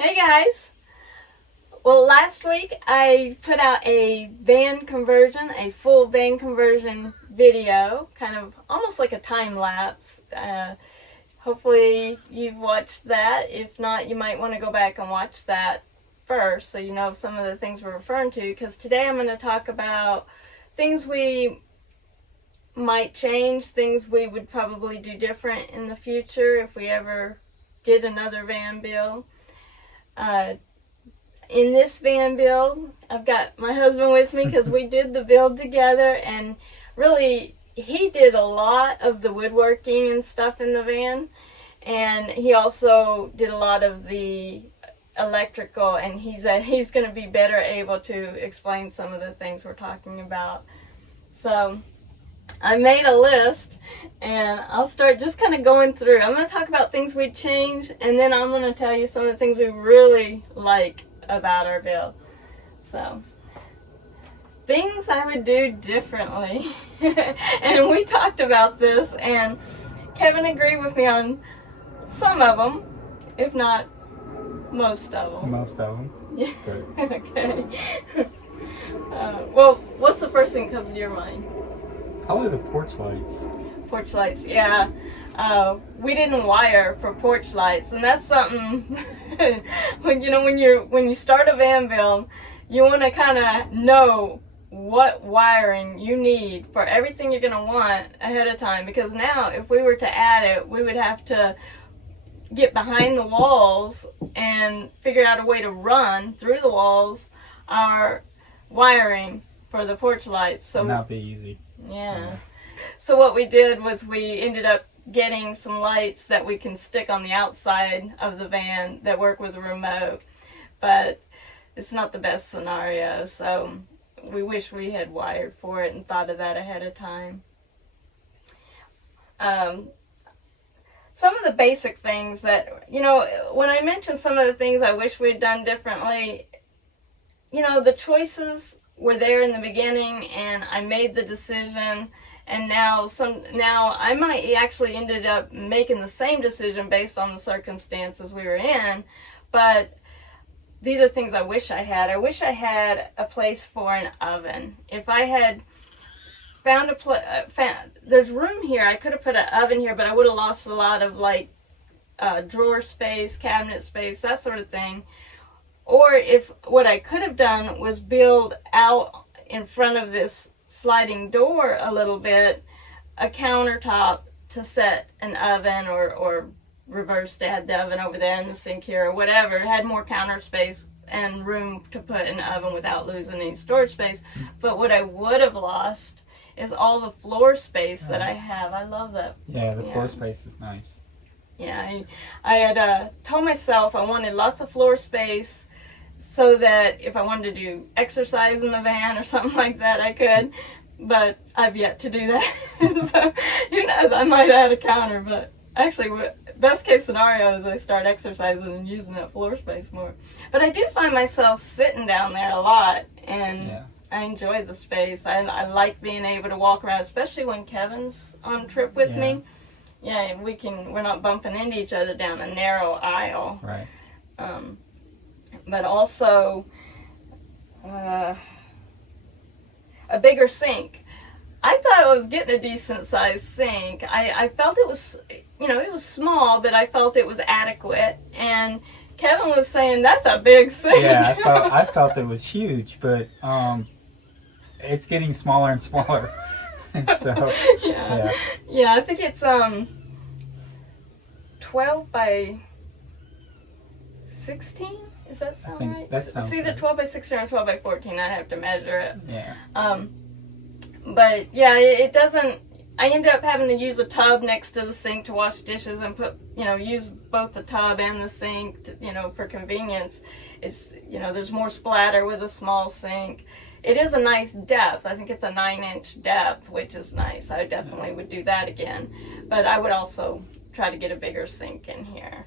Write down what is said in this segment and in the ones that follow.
Hey guys! Well, last week I put out a van conversion, a full van conversion video, kind of almost like a time lapse. Hopefully you've watched that. If not, you might want to go back and watch that first so you know some of the things we're referring to, because today I'm going to talk about things we might change, things we would probably do different in the future if we ever did another van build. In this van build, I've got my husband with me because we did the build together, and really he did a lot of the woodworking and stuff in the van, and he also did a lot of the electrical, and he's going to be better able to explain some of the things we're talking about. So I made a list, and I'll start just kind of going through. I'm going to talk about things we'd change, and then I'm going to tell you some of the things we really like about our build. So, things I would do differently. And we talked about this, and Kevin agreed with me on some of them, if not most of them. Most of them? Yeah. Good. Okay. Well, what's the first thing that comes to your mind? Probably the porch lights. Porch lights, yeah. We didn't wire for porch lights, and that's something when you start a van build, you want to kind of know what wiring you need for everything you're going to want ahead of time, because now if we were to add it, we would have to get behind the walls and figure out a way to run through the walls our wiring for the porch lights. So not be easy. Yeah. So what we did was we ended up getting some lights that we can stick on the outside of the van that work with a remote, but it's not the best scenario, so we wish we had wired for it and thought of that ahead of time. Some of the basic things that, when I mentioned some of the things I wish we'd done differently, the choices were there in the beginning, and I made the decision, and now I might actually ended up making the same decision based on the circumstances we were in, but these are things I wish I had. I wish I had a place for an oven. If I had found there's room here, I could have put an oven here, but I would have lost a lot of drawer space, cabinet space, that sort of thing. Or if what I could have done was build out in front of this sliding door a little bit, a countertop to set an oven, or reverse to have the oven over there in the sink here, or whatever. It had more counter space and room to put an oven without losing any storage space. But what I would have lost is all the floor space that I have. I love that. Yeah, the floor space is nice. Yeah, I had told myself I wanted lots of floor space, so that if I wanted to do exercise in the van or something like that, I could, but I've yet to do that. So, who knows, I might add a counter, but actually, best case scenario is I start exercising and using that floor space more. But I do find myself sitting down there a lot, and I enjoy the space. I like being able to walk around, especially when Kevin's on trip with me. Yeah, we're not bumping into each other down a narrow aisle. Right. But also a bigger sink. I thought I was getting a decent sized sink. I felt it was, it was small, but I felt it was adequate. And Kevin was saying, that's a big sink. Yeah, I felt it was huge, but it's getting smaller and smaller. So, yeah, I think it's 12 by 16. Does that sound right? It's either 12 by 16 or 12 by 14. I have to measure it. Yeah. But yeah, it doesn't. I ended up having to use a tub next to the sink to wash dishes and use both the tub and the sink to, for convenience. It's, there's more splatter with a small sink. It is a nice depth. I think it's a 9-inch depth, which is nice. I definitely would do that again. But I would also try to get a bigger sink in here.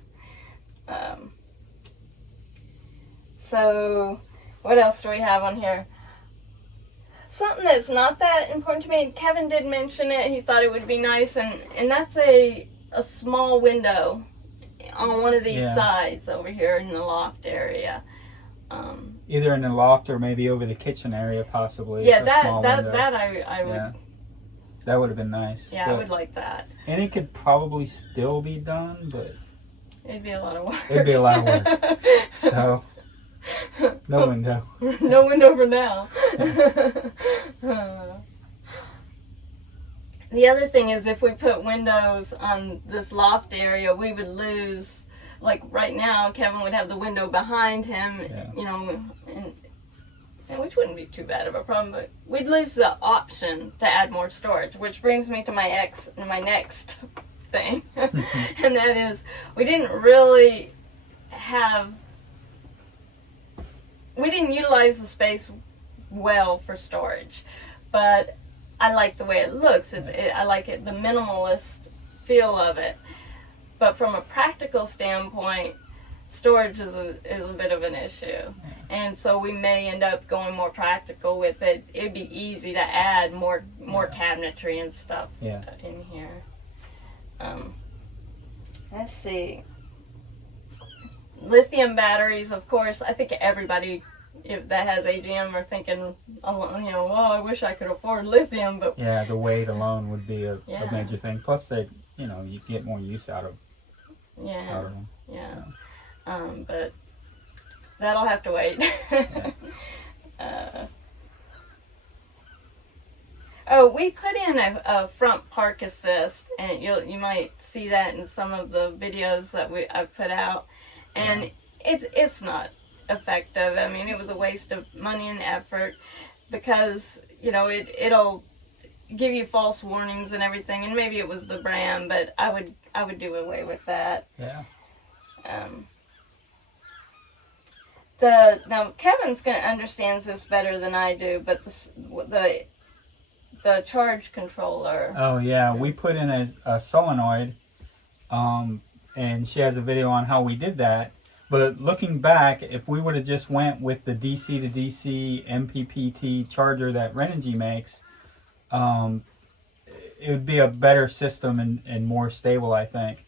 So, what else do we have on here? Something that's not that important to me, Kevin did mention it, he thought it would be nice, and that's a small window on one of these Yeah. sides over here in the loft area. Either in the loft or maybe over the kitchen area, possibly. Yeah, a that small that window. that I would. Yeah. That would have been nice. Yeah, I would like that. And it could probably still be done, but It'd be a lot of work. it'd be a lot of work. So, no window. No window for now. The other thing is, if we put windows on this loft area, we would lose, like right now, Kevin would have the window behind him, Yeah. you know, and which wouldn't be too bad of a problem, but we'd lose the option to add more storage, which brings me to my next thing. And that is, we didn't utilize the space well for storage, but I like the way it looks. I like it, the minimalist feel of it. But from a practical standpoint, storage is a bit of an issue. And so we may end up going more practical with it. It'd be easy to add more cabinetry and stuff in here. Let's see. Lithium batteries, of course. I think everybody that has AGM are thinking, well, I wish I could afford lithium, but yeah, the weight alone would be a major thing. Plus, you get more use out of them. Yeah. So. But that'll have to wait. We put in a front park assist, and you might see that in some of the videos that I've put out, and it's not effective. I mean, it was a waste of money and effort, because it'll give you false warnings and everything, and maybe it was the brand, but I would do away with that. Yeah. Now Kevin's understands this better than I do, but the charge controller. Oh yeah, we put in a solenoid, and she has a video on how we did that. But looking back, if we would have just went with the DC to DC MPPT charger that Renogy makes, it would be a better system and more stable, I think.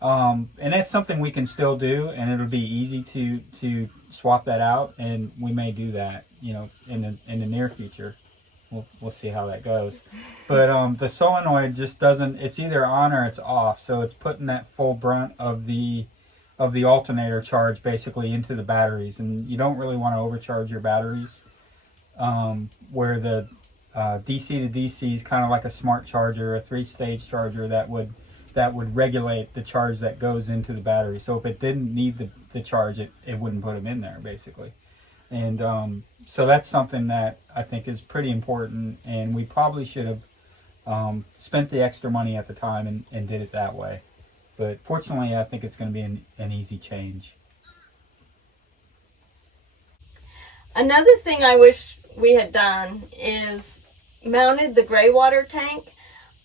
And that's something we can still do, and it'll be easy to swap that out, and we may do that, in the near future. We'll see how that goes. But the solenoid just doesn't. It's either on or it's off, so it's putting that full brunt of the alternator charge basically into the batteries, and you don't really want to overcharge your batteries. Where the DC to DC is kind of like a smart charger, a 3-stage charger that would regulate the charge that goes into the battery. So if it didn't need the charge, it wouldn't put them in there basically. And so that's something that I think is pretty important, and we probably should have spent the extra money at the time and did it that way. But fortunately, I think it's going to be an easy change. Another thing I wish we had done is mounted the gray water tank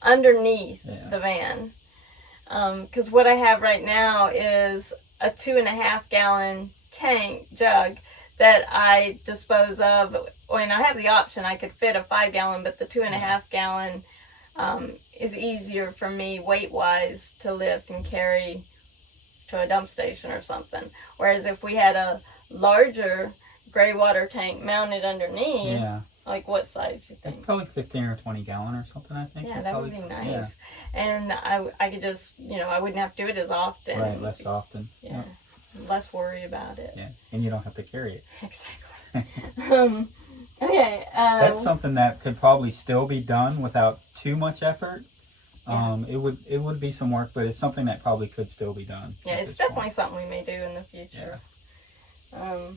underneath the van. Because what I have right now is a 2.5 gallon jug that I dispose of. When I have the option, I could fit a 5 gallon, but the 2.5 gallon is easier for me weight-wise to lift and carry to a dump station or something. Whereas if we had a larger gray water tank mounted underneath, like what size you think? Probably 15 or 20 gallon or something, I think. Yeah, that would be nice. Yeah. And I could just, I wouldn't have to do it as often. Right, less often. Yeah. Less worry about it. Yeah, and you don't have to carry it. Exactly. Okay. That's something that could probably still be done without too much effort. It would be some work, but it's something that probably could still be done. Yeah, it's definitely something we may do in the future. Yeah.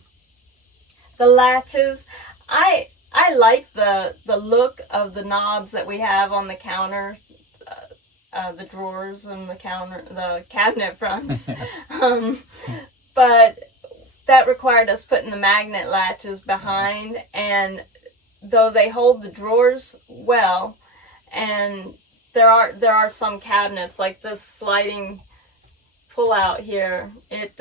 The latches, I like the look of the knobs that we have on the counter, the drawers and the cabinet fronts. But that required us putting the magnet latches behind, and though they hold the drawers well, and there are some cabinets like this sliding pull out here, it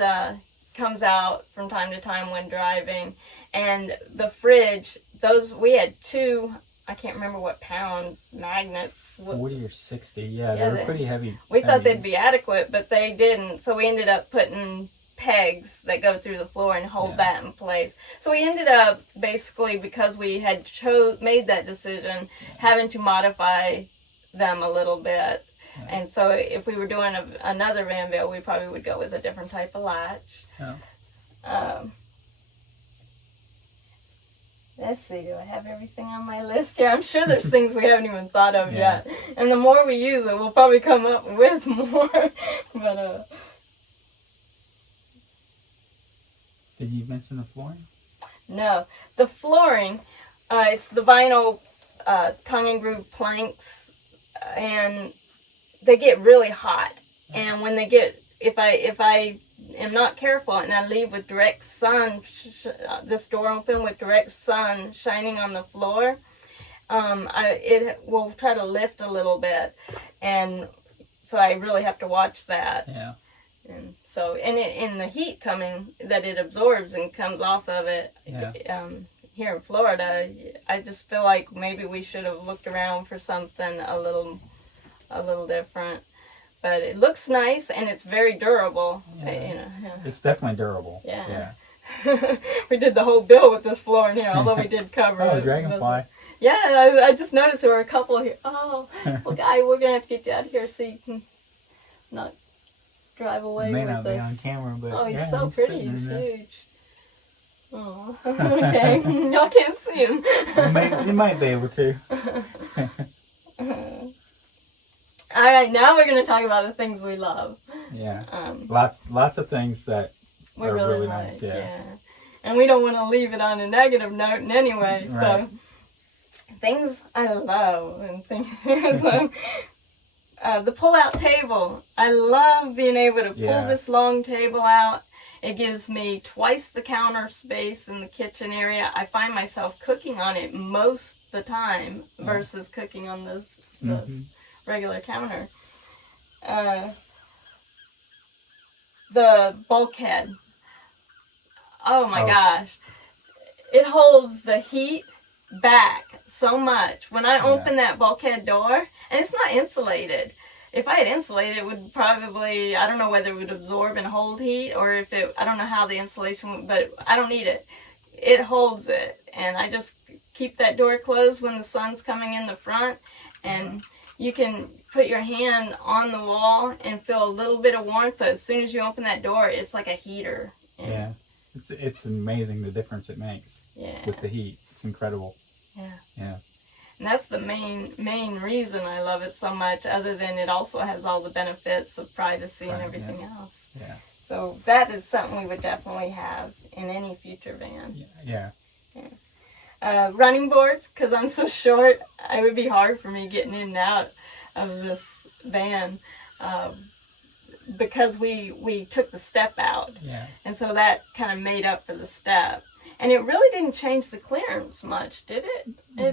comes out from time to time when driving. And the fridge, we had 2 I can't remember what pound magnets. 40 or 60. Yeah, Yeah, they were pretty heavy. We thought they'd be adequate, but they didn't. So we ended up putting pegs that go through the floor and hold that in place. So we ended up basically, because we had made that decision, having to modify them a little bit. Yeah. And so if we were doing another van bale, we probably would go with a different type of latch. Yeah. Let's see, do I have everything on my list here? I'm sure there's things we haven't even thought of yet. And the more we use it, we'll probably come up with more. But, did you mention the flooring? No. The flooring, it's the vinyl tongue and groove planks, and they get really hot. And when they get, if I am not careful and I leave with direct sun, this door open with direct sun shining on the floor, it will try to lift a little bit, and so I really have to watch that. Yeah. And so, in the heat coming that it absorbs and comes off of it, here in Florida, I just feel like maybe we should have looked around for something a little different. But it looks nice, and it's very durable. Yeah. It's definitely durable. Yeah. We did the whole bill with this floor in here, although we did cover it. Oh, dragonfly. Yeah, I just noticed there were a couple here. Oh, well, Guy, we're going to have to get you out of here so you can not drive away with us. It may not be on camera, but oh, he's so pretty. He's huge. Oh, okay. Y'all can't see him. You might be able to. All right, now we're going to talk about the things we love. Yeah. Lots of things that are really nice. Yeah. And we don't want to leave it on a negative note in any way. Right. So, things I love and things. So, the pull-out table. I love being able to pull this long table out. It gives me twice the counter space in the kitchen area. I find myself cooking on it most of the time versus cooking on this regular counter. The bulkhead. Oh my gosh. It holds the heat back so much. When I open that bulkhead door, and it's not insulated. If I had insulated, it would probably, I don't know whether it would absorb and hold heat, or if it, I don't know how the insulation would, but I don't need it. It holds it, and I just keep that door closed when the sun's coming in the front, and you can put your hand on the wall and feel a little bit of warmth, but as soon as you open that door, it's like a heater. Yeah. It's amazing the difference it makes with the heat. It's incredible. Yeah. And that's the main reason I love it so much, other than it also has all the benefits of privacy and everything else. Yeah. So that is something we would definitely have in any future van. Yeah. Running boards, because I'm so short, it would be hard for me getting in and out of this van. Because we took the step out. Yeah. And so that kind of made up for the step. And it really didn't change the clearance much, did it? No,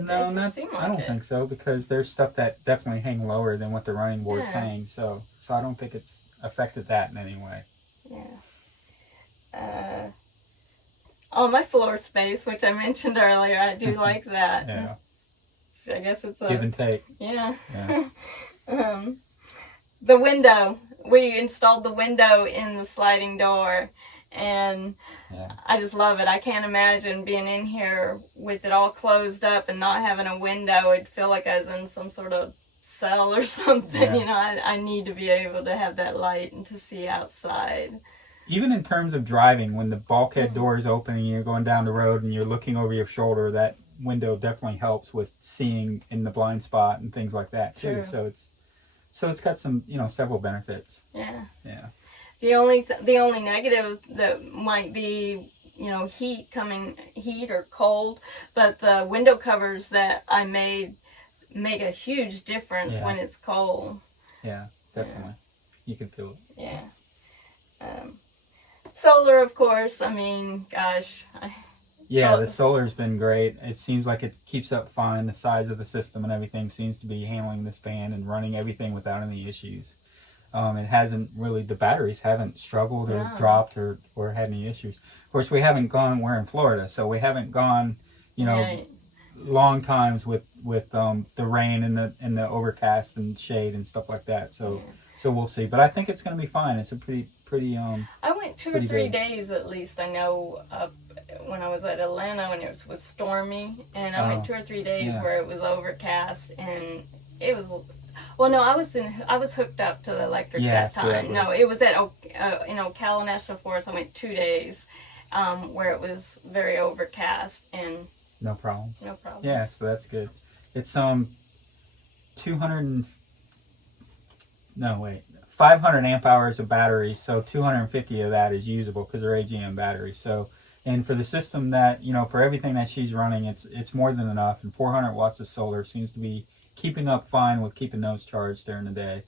I don't think so, because there's stuff that definitely hang lower than what the running boards hang. So I don't think it's affected that in any way. Yeah. My floor space, which I mentioned earlier, I do like that. Yeah. So I guess it's a give and take. Yeah. The window. We installed the window in the sliding door, and I just love it. I can't imagine being in here with it all closed up and not having a window. It'd feel like I was in some sort of cell or something. Yeah. You know, I need to be able to have that light and to see outside. Even in terms of driving, when the bulkhead door is open and you're going down the road and you're looking over your shoulder, that window definitely helps with seeing in the blind spot and things like that too. True. So it's got some, several benefits. Yeah. The only negative that might be, heat or cold, but the window covers that I made make a huge difference when it's cold. Yeah, definitely. You can feel it. Yeah. Solar, of course. I mean, gosh. The solar's been great. It seems like it keeps up fine. The size of the system and everything seems to be handling this fan and running everything without any issues. It hasn't really, the batteries haven't struggled or dropped or had any issues. Of course, we're in Florida, so we haven't gone, long times with the rain and the overcast and shade and stuff like that. So we'll see. But I think it's going to be fine. It's a pretty. I went 2 or 3 days at least. I know when I was at Atlanta when it was stormy, and I went 2 or 3 days where it was overcast and it was. Well, no, I was hooked up to the electric that time. No, it was at Ocala National Forest. I went 2 days where it was very overcast and no problem. No problem. Yeah, so that's good. It's 500 amp hours of battery, so 250 of that is usable because they're AGM batteries. So, and for the system that, for everything that she's running, it's more than enough. And 400 watts of solar seems to be keeping up fine with keeping those charged during the day.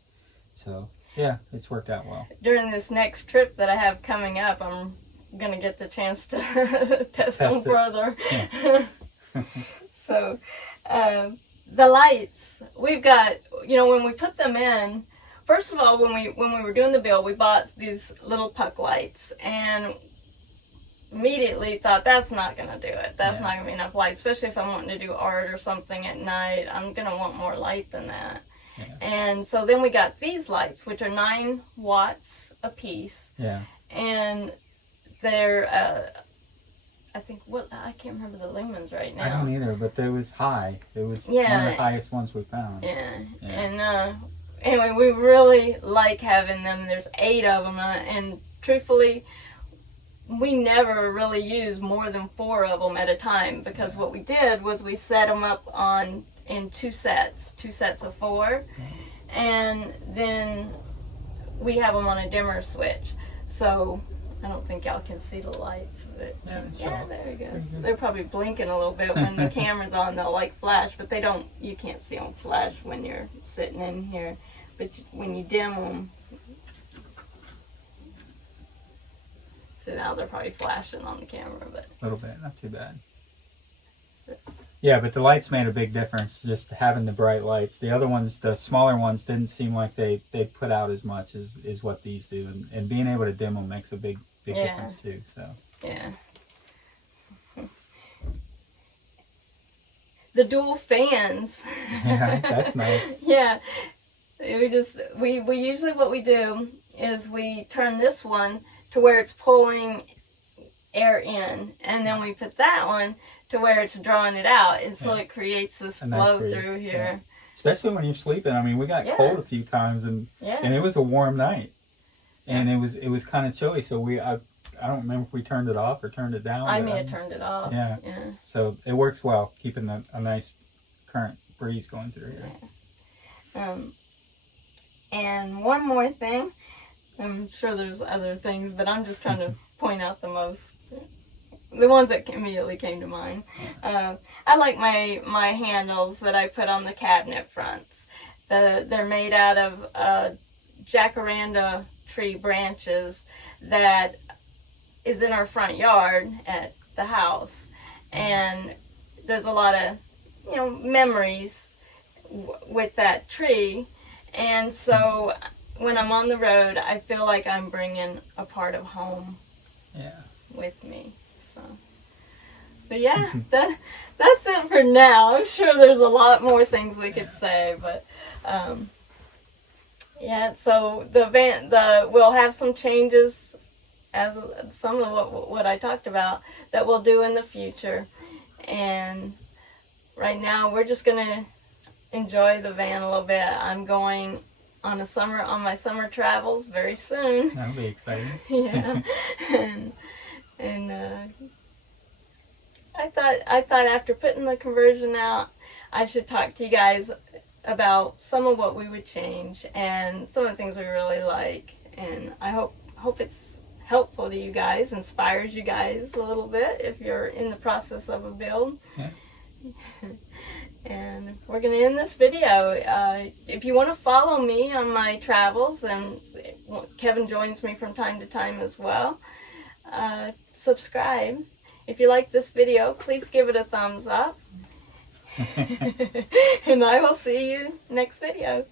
So, yeah, it's worked out well. During this next trip that I have coming up, I'm going to get the chance to test them further. Yeah. So, the lights, we've got, when we put them in, first of all, when we were doing the build, we bought these little puck lights and immediately thought that's not going to do it. That's not going to be enough light, especially if I'm wanting to do art or something at night. I'm going to want more light than that. Yeah. And so then we got these lights, which are 9 watts a piece. Yeah. And they're, I can't remember the lumens right now. I don't either, but it was high. It was one of the highest ones we found. Yeah. And, anyway, we really like having them. There's 8 of them, and truthfully, we never really use more than 4 of them at a time, because what we did was we set them up in 2 sets of 4, and then we have them on a dimmer switch. So I don't think y'all can see the lights, but yeah, there we go. They're probably blinking a little bit when the camera's on. They'll flash, but you can't see them flash when you're sitting in here. But when you dim them, so now they're probably flashing on the camera, but a little bit, not too bad. Yeah, but the lights made a big difference, just having the bright lights. The other ones, the smaller ones, didn't seem like they put out as much as what these do, and being able to dim them makes a big difference too. So yeah. The dual fans. Yeah, that's nice. Yeah. We usually what we do is we turn this one to where it's pulling air in, and then we put that one to where it's drawing it out, and so it creates this flow through here. Yeah. Especially when you're sleeping. I mean, we got cold a few times, and it was a warm night, and it was kind of chilly. So I don't remember if we turned it off or turned it down. I may have turned it off. Yeah. So it works well, keeping a nice current breeze going through here. Yeah. And one more thing, I'm sure there's other things, but I'm just trying to point out the ones that immediately came to mind. I like my handles that I put on the cabinet fronts. They're made out of jacaranda tree branches that is in our front yard at the house, and there's a lot of memories with that tree. And so when I'm on the road, I feel like I'm bringing a part of home with me. So, but yeah, that's it for now. I'm sure there's a lot more things we could say, but so we'll have some changes, as some of what I talked about, that we'll do in the future. And right now we're just gonna enjoy the van a little bit. I'm going on my summer travels very soon. That'll be exciting. Yeah. and I thought after putting the conversion out, I should talk to you guys about some of what we would change and some of the things we really like. And I hope it's helpful to you guys, inspires you guys a little bit if you're in the process of a build. Yeah. And we're going to end this video. If you want to follow me on my travels, and Kevin joins me from time to time as well, subscribe. If you like this video, please give it a thumbs up. And I will see you next video.